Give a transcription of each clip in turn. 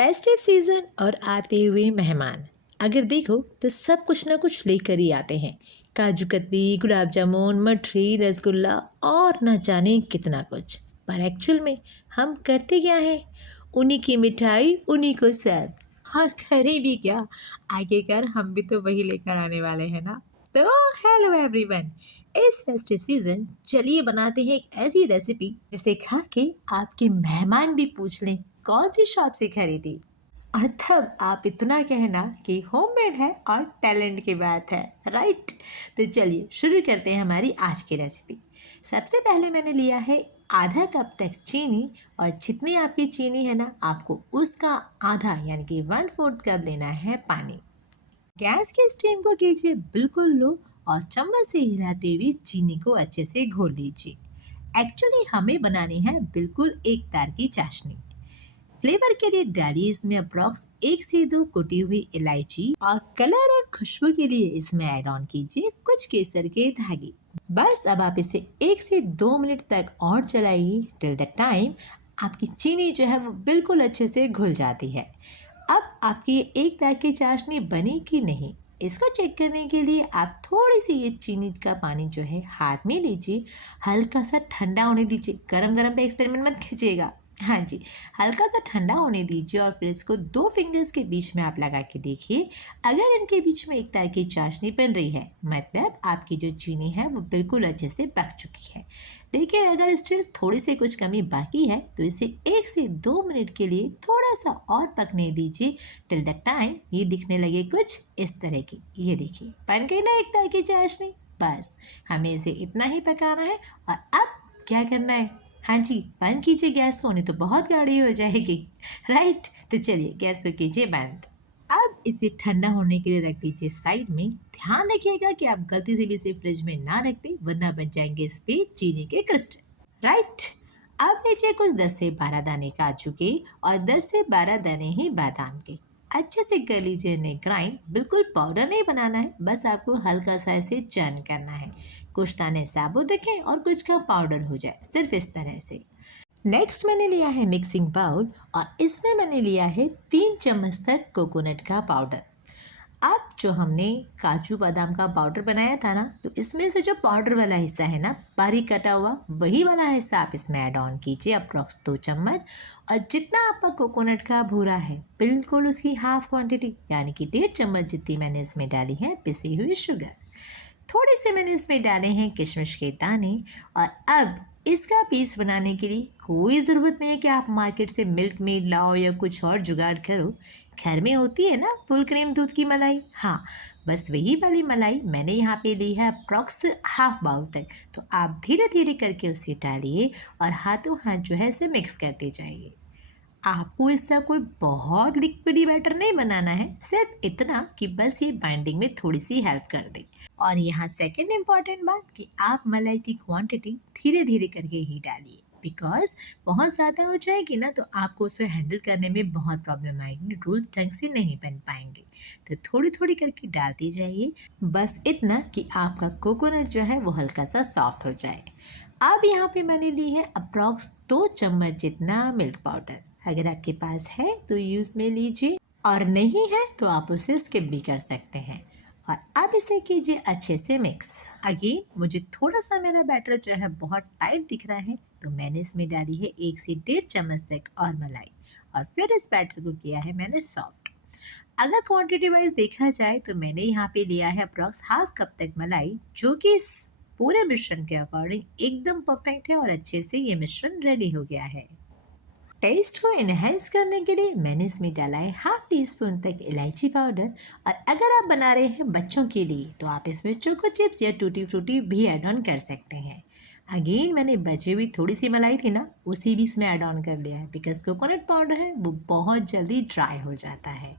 Festive season और आते हुए मेहमान, अगर देखो तो सब कुछ ना कुछ लेकर ही आते हैं। काजू कतली, गुलाब जामुन, मठरी, रसगुल्ला और न जाने कितना कुछ। पर एक्चुअल में हम करते क्या है? उन्हीं की मिठाई उन्हीं को सर्व। और करें भी क्या, आखिरकार हम भी तो वही लेकर आने वाले हैं ना। तो हेलो एवरीवन, इस फेस्टिव सीजन चलिए बनाते हैं एक ऐसी रेसिपी जिसे खा के आपके मेहमान भी पूछ लें कौन सी शॉप से खरीदी। और तब आप इतना कहना कि होममेड है और टैलेंट की बात है, राइट। तो चलिए शुरू करते हैं हमारी आज की रेसिपी। सबसे पहले मैंने लिया है आधा कप तक चीनी, और जितनी आपकी चीनी है ना, आपको उसका आधा यानी कि 1/4 कप लेना है पानी। गैस के स्टीम को कीजिए बिल्कुल लो और चम्मच से हिलाते हुए चीनी को अच्छे से घोल लीजिए। एक्चुअली हमें बनानी है बिल्कुल एक तार की चाशनी। फ्लेवर के लिए डालिए इसमें अप्रॉक्स 1 से 2 कुटी हुई इलायची, और कलर और खुशबू के लिए इसमें ऐड ऑन कीजिए कुछ केसर के धागे। बस अब आप इसे 1 से 2 मिनट तक और चलाइए टिल द टाइम आपकी चीनी जो है वो बिल्कुल अच्छे से घुल जाती है। अब आपकी एक तरह की चाशनी बनी कि नहीं, इसको चेक करने के लिए आप थोड़ी सी ये चीनी का पानी जो है हाथ में लीजिए, हल्का सा ठंडा होने दीजिए। गरम गरम पे एक्सपेरिमेंट मत कीजिएगा, हाँ जी। हल्का सा ठंडा होने दीजिए और फिर इसको 2 फिंगर्स के बीच में आप लगा के देखिए। अगर इनके बीच में एक तरह की चाशनी बन रही है, मतलब आपकी जो चीनी है वो बिल्कुल अच्छे से पक चुकी है। लेकिन अगर स्टिल थोड़ी सी कुछ कमी बाकी है तो इसे 1 से 2 मिनट के लिए थोड़ा सा और पकने दीजिए टिल द टाइम ये दिखने लगे कुछ इस तरह की। ये देखिए बन गई ना एक तरह की चाशनी। बस हमें इसे इतना ही पकाना है। और अब क्या करना है? हाँ जी, बंद कीजिए गैस को, नहीं तो बहुत गाढ़ी हो जाएगी, राइट। तो चलिए गैस को कीजिए बंद। अब इसे ठंडा होने के लिए रख दीजिए साइड में। ध्यान रखिएगा कि आप गलती से भी इसे फ्रिज में ना रख दें, वरना बन जाएंगे इस पे चीनी के क्रिस्टल, राइट। अब लीजिए कुछ 10 से 12 दाने काजू के और 10 से 12 दाने ही बादाम के। अच्छे से कर लीजिए इन्हें ग्राइंड। बिल्कुल पाउडर नहीं बनाना है, बस आपको हल्का सा इसे चर्न करना है। कुछ दाने साबुत दिखें और कुछ का पाउडर हो जाए, सिर्फ इस तरह से। नेक्स्ट मैंने लिया है मिक्सिंग बाउल, और इसमें मैंने लिया है 3 चम्मच तक कोकोनट का पाउडर। अब जो हमने काजू बादाम का पाउडर बनाया था ना, तो इसमें से जो पाउडर वाला हिस्सा है ना, बारीक कटा हुआ, वही वाला हिस्सा आप इसमें ऐड ऑन कीजिए अप्रॉक्स 2 चम्मच। और जितना आपका कोकोनट का भूरा है बिल्कुल उसकी हाफ क्वांटिटी यानी कि 1.5 चम्मच जितनी मैंने इसमें डाली है पिसी हुई शुगर। थोड़े से मैंने इसमें डाले हैं किशमिश के दाने। और अब इसका पीस बनाने के लिए कोई ज़रूरत नहीं है कि आप मार्केट से मिल्क मेड लाओ या कुछ और जुगाड़ करो। घर में होती है ना फुल क्रीम दूध की मलाई, हाँ, बस वही वाली मलाई मैंने यहाँ पे ली है अप्रॉक्स हाफ बाउल तक। तो आप धीरे धीरे करके उसे डालिए और हाथों हाथ जो है इसे मिक्स करते जाइए। आपको इसका कोई बहुत लिक्विडी बैटर नहीं बनाना है, सिर्फ इतना कि बस ये बाइंडिंग में थोड़ी सी हेल्प कर दे। और यहाँ सेकंड इम्पॉर्टेंट बात कि आप मलाई की क्वांटिटी धीरे धीरे करके ही डालिए, बिकॉज बहुत ज़्यादा हो जाएगी ना तो आपको उसे हैंडल करने में बहुत प्रॉब्लम आएगी, रूल्स ढंग से नहीं बन पाएंगे। तो थोड़ी थोड़ी करके डालती जाइए, बस इतना कि आपका कोकोनट जो है वो हल्का सा सॉफ्ट हो जाए। अब यहाँ पे मैंने ली है अप्रॉक्स 2 चम्मच जितना मिल्क पाउडर। अगर आपके पास है तो यूज़ में लीजिए, और नहीं है तो आप उसे स्किप भी कर सकते हैं। और अब इसे कीजिए अच्छे से मिक्स। अगेन मुझे थोड़ा सा मेरा बैटर जो है बहुत टाइट दिख रहा है, तो मैंने इसमें डाली है 1 से 1.5 चम्मच तक और मलाई, और फिर इस बैटर को किया है मैंने सॉफ्ट। अगर क्वांटिटी वाइज देखा जाए तो मैंने यहाँ पे लिया है अप्रॉक्स हाफ कप तक मलाई, जो कि इस पूरे मिश्रण के अकॉर्डिंग एकदम परफेक्ट है, और अच्छे से ये मिश्रण रेडी हो गया है। टेस्ट को इनहेंस करने के लिए मैंने इसमें डाला है हाफ टी स्पून तक इलायची पाउडर। और अगर आप बना रहे हैं बच्चों के लिए तो आप इसमें चोको चिप्स या टूटी फ्रूटी भी ऐड ऑन कर सकते हैं। अगेन मैंने बची हुई थोड़ी सी मलाई थी ना, उसी भी इसमें ऐड ऑन कर लिया है, बिकॉज कोकोनट पाउडर है वो बहुत जल्दी ड्राई हो जाता है।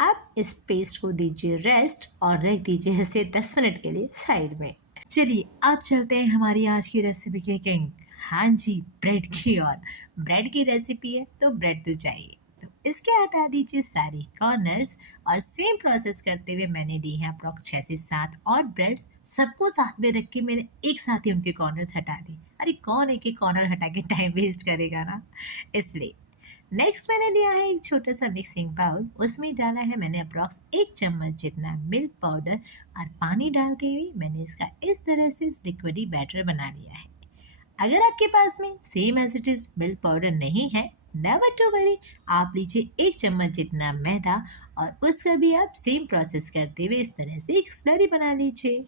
अब इस पेस्ट को दीजिए रेस्ट और रख दीजिए इसे 10 मिनट के लिए साइड में। चलिए अब चलते हैं हमारी आज की रेसिपी के किंग, हाँ जी, ब्रेड की ओर। ब्रेड की रेसिपी है तो ब्रेड तो चाहिए। तो इसके हटा दीजिए सारी कॉर्नर्स, और सेम प्रोसेस करते हुए मैंने ली है अप्रॉक्स 6 से 7 और ब्रेड्स। सबको साथ में रख के मैंने एक साथ ही उनके कॉर्नर्स हटा दी। अरे कौन एक एक कॉर्नर हटा के टाइम वेस्ट करेगा ना, इसलिए। नेक्स्ट मैंने लिया है एक छोटा सा मिक्सिंग बाउल, उसमें डाला है मैंने अप्रॉक्स 1 चम्मच जितना मिल्क पाउडर और पानी डालते हुए मैंने इसका इस तरह से लिक्विडी बैटर बना लिया है। अगर आपके पास में same as it is milk powder नहीं है, नेवर टू वरी, आप लीजिए 1 चम्मच जितना मैदा और उसका भी आप सेम प्रोसेस करते हुए इस तरह से एक स्लरी बना लीजिए।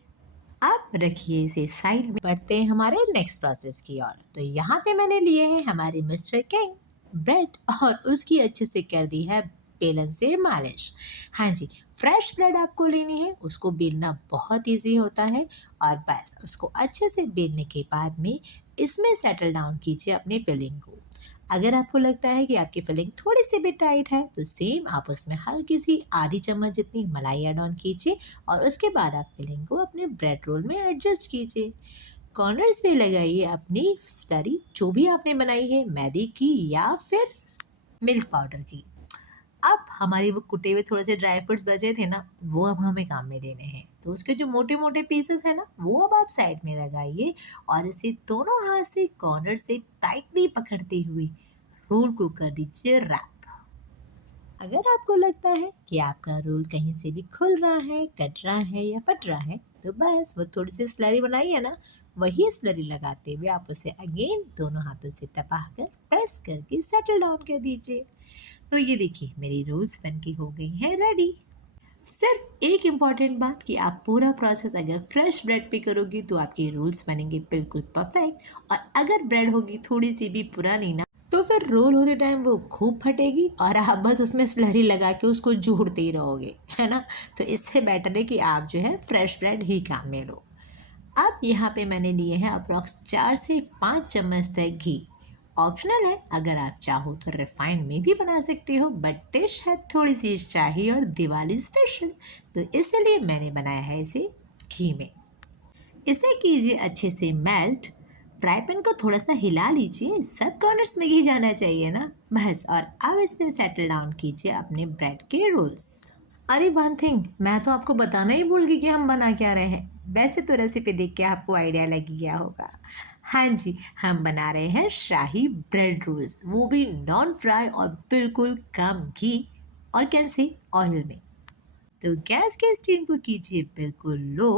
अब रखिए इसे साइड में, बढ़ते हैं हमारे नेक्स्ट प्रोसेस की ओर। तो यहाँ पे मैंने लिए हैं हमारे मिस्टर किंग ब्रेड और उसकी अच्छे से कर दी है बेलन से मालिश। हाँ जी, फ्रेश ब्रेड आपको लेनी है, उसको बेलना बहुत इजी होता है और बस उसको अच्छे से बेलने के बाद में इसमें सेटल डाउन कीजिए अपनी फिलिंग को। अगर आपको लगता है कि आपकी फिलिंग थोड़ी सी भी टाइट है तो सेम आप उसमें हल्की सी आधी चम्मच जितनी मलाई ऐड ऑन कीजिए और उसके बाद आप फिलिंग को अपने ब्रेड रोल में एडजस्ट कीजिए। कॉर्नर्स पे लगाइए अपनी स्लरी जो भी आपने बनाई है, मैदे की या फिर मिल्क पाउडर की। अब हमारे वो कुटे हुए थोड़े से ड्राई फ्रूट्स बचे थे ना, वो अब हमें काम में लेने हैं। तो उसके जो मोटे मोटे पीसेस है ना, वो अब आप साइड में लगाइए और इसे दोनों हाथ से कॉर्नर से टाइटली पकड़ते हुए रोल को कर दीजिए रैप। अगर आपको लगता है कि आपका रोल कहीं से भी खुल रहा है, कट रहा है या फट रहा है, तो बस वो थोड़ी सी स्लरी बनाई है ना, वही स्लरी लगाते हुए आप उसे अगेन दोनों हाथों से दबाकर प्रेस करके सेटल डाउन कर दीजिए। तो ये देखिए मेरी रोल्स बन के हो गई हैं रेडी। सिर्फ एक इम्पॉर्टेंट बात कि आप पूरा प्रोसेस अगर फ्रेश ब्रेड पे करोगी तो आपके रोल्स बनेंगे बिल्कुल परफेक्ट, और अगर ब्रेड होगी थोड़ी सी भी पुरानी ना, तो फिर रोल होते टाइम वो खूब फटेगी और आप बस उसमें स्लरी लगा के उसको जोड़ते ही रहोगे, है ना। तो इससे बेटर है कि आप जो है फ्रेश ब्रेड ही काम में लो। अब यहाँ पे मैंने लिए हैं अप्रॉक्स 4 से 5 चम्मच तक घी। ऑप्शनल है, अगर आप चाहो तो रिफाइंड में भी बना सकते हो, बट डिश है थोड़ी सी शाही और दिवाली स्पेशल, तो इसलिए मैंने बनाया है इसे घी में। इसे कीजिए अच्छे से मेल्ट। फ्राई पैन को थोड़ा सा हिला लीजिए, सब कॉर्नर्स में घी जाना चाहिए ना, बस। और अब इसमें सेटल डाउन कीजिए अपने ब्रेड के रोल्स। अरे वन थिंग मैं तो आपको बताना ही भूल गई कि हम बना क्या रहे हैं। वैसे तो रेसिपी देख के आपको आइडिया लग गया होगा। हाँ जी, हम बना रहे हैं शाही ब्रेड रोल्स, वो भी नॉन फ्राई और बिल्कुल कम घी और कैसे ऑयल में। तो गैस के स्टीम को कीजिए बिल्कुल लो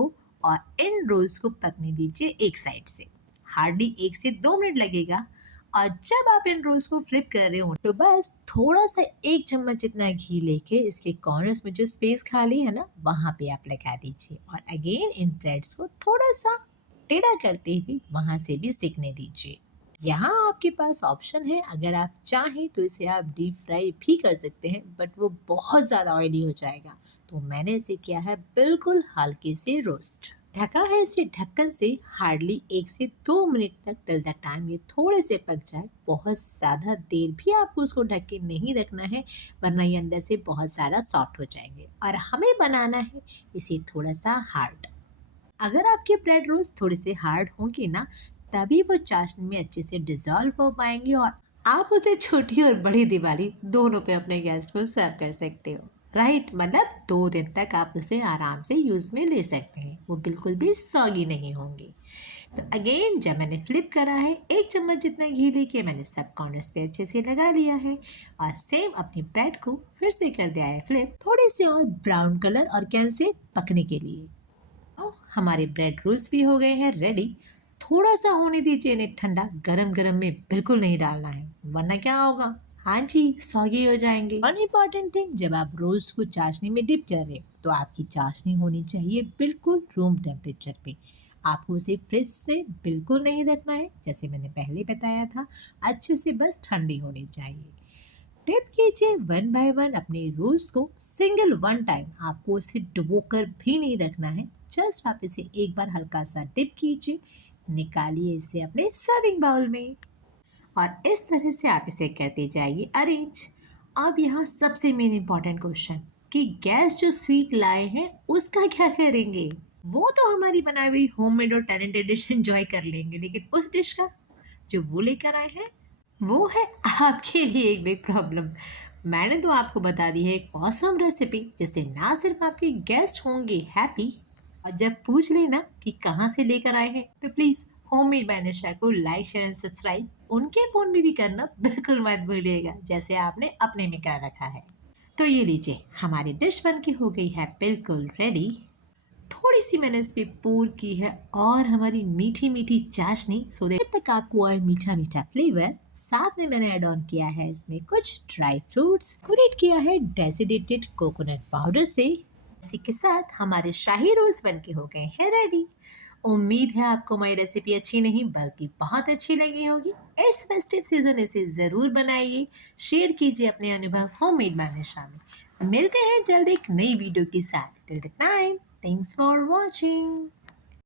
और इन रोल्स को पकने दीजिए एक साइड से। हार्डली 1 से 2 मिनट लगेगा। और जब आप इन रोल्स को फ्लिप कर रहे हो तो बस थोड़ा सा 1 चम्मच जितना घी लेके इसके कॉर्नर्स में जो स्पेस खाली है ना, वहाँ पे आप लगा दीजिए और अगेन इन ब्रेड्स को थोड़ा सा टेढ़ा करते हुए वहाँ से भी सिकने दीजिए। यहाँ आपके पास ऑप्शन है, अगर आप चाहें तो इसे आप डीप फ्राई भी कर सकते हैं, बट वो बहुत ज़्यादा ऑयली हो जाएगा। तो मैंने इसे किया है बिल्कुल हल्के से रोस्ट। ढका है इसे ढक्कन से हार्डली 1 से 2 मिनट तक, टिल द टाइम ये थोड़े से पक जाए। बहुत ज़्यादा देर भी आपको उसको ढक के नहीं रखना है, वरना ये अंदर से बहुत ज़्यादा सॉफ्ट हो जाएंगे। और हमें बनाना है इसे थोड़ा सा हार्ड। अगर आपके ब्रेड रोल्स थोड़े से हार्ड होंगे ना, तभी वो चाशनी में अच्छे से डिजॉल्व हो पाएंगे और आप उसे छोटी और बड़ी दिवाली दोनों पे अपने गेस्ट को सर्व कर सकते हो। राइट, मतलब 2 दिन तक आप उसे आराम से यूज़ में ले सकते हैं, वो बिल्कुल भी सॉगी नहीं होंगे। तो अगेन जब मैंने फ्लिप करा है, 1 चम्मच जितना घी लेके मैंने सब कॉर्नर्स पे अच्छे से लगा लिया है और सेम अपनी ब्रेड को फिर से कर दिया है फ्लिप, थोड़े से और ब्राउन कलर और कैसे पकने के लिए। हमारे ब्रेड रोल्स भी हो गए हैं रेडी। थोड़ा सा होने दीजिए इन्हें ठंडा, गरम गरम में बिल्कुल नहीं डालना है, वरना क्या होगा, हाँ जी, सॉगी हो जाएंगे। और इम्पॉर्टेंट थिंग, जब आप रोल्स को चाशनी में डिप कर रहे हो तो आपकी चाशनी होनी चाहिए बिल्कुल रूम टेम्परेचर पे। आपको उसे फ्रिज से बिल्कुल नहीं रखना है, जैसे मैंने पहले बताया था, अच्छे से बस ठंडी होनी चाहिए। डिप कीजिए 1 बाय 1 अपने रोल्स को, सिंगल वन टाइम, आपको इसे डुबोकर भी नहीं रखना है। जस्ट आप इसे एक बार हल्का सा डिप कीजिए, निकालिए इसे अपने सर्विंग बाउल में और इस तरह से आप इसे करते जाइए अरेंज। अब यहाँ सबसे मेन इम्पॉर्टेंट क्वेश्चन कि गैस जो स्वीट लाए हैं उसका क्या करेंगे। वो तो हमारी बनाई हुई होममेड और टैलेंटेड डिश एंजॉय कर लेंगे, लेकिन उस डिश का जो वो लेकर आए हैं वो है आपके लिए एक बिग प्रॉब्लम। मैंने तो आपको बता दी है एक ऑसम रेसिपी, जिससे ना सिर्फ आपके गेस्ट होंगे हैप्पी, और जब पूछ लेना कि कहाँ से लेकर आए हैं तो प्लीज़ होममेड बाय निशा को लाइक शेयर एंड सब्सक्राइब उनके फोन में भी करना बिल्कुल मत भूलिएगा, जैसे आपने अपने में कर रखा है। तो ये लीजिए, हमारी डिश बन के हो गई है बिल्कुल रेडी। थोड़ी सी मैंने इस पे पोर की है और हमारी मीठी मीठी चाशनी, सो देर तक आपको आए मीठा मीठा फ्लेवर। साथ में मैंने ऐड ऑन किया है इसमें कुछ ड्राई फ्रूट्स, कुरेट किया है डेसिडेटेड कोकोनट पाउडर से। इसी के साथ हमारे शाही रोल्स बन के हो गए हैं रेडी। उम्मीद है आपको मेरी रेसिपी अच्छी नहीं बल्कि बहुत अच्छी लगी होगी। इस फेस्टिव सीजन इसे जरूर बनाइए, शेयर कीजिए अपने अनुभव होममेड बनाने शामिल। मिलते हैं जल्द एक नई वीडियो के साथ। Till the time, thanks for watching.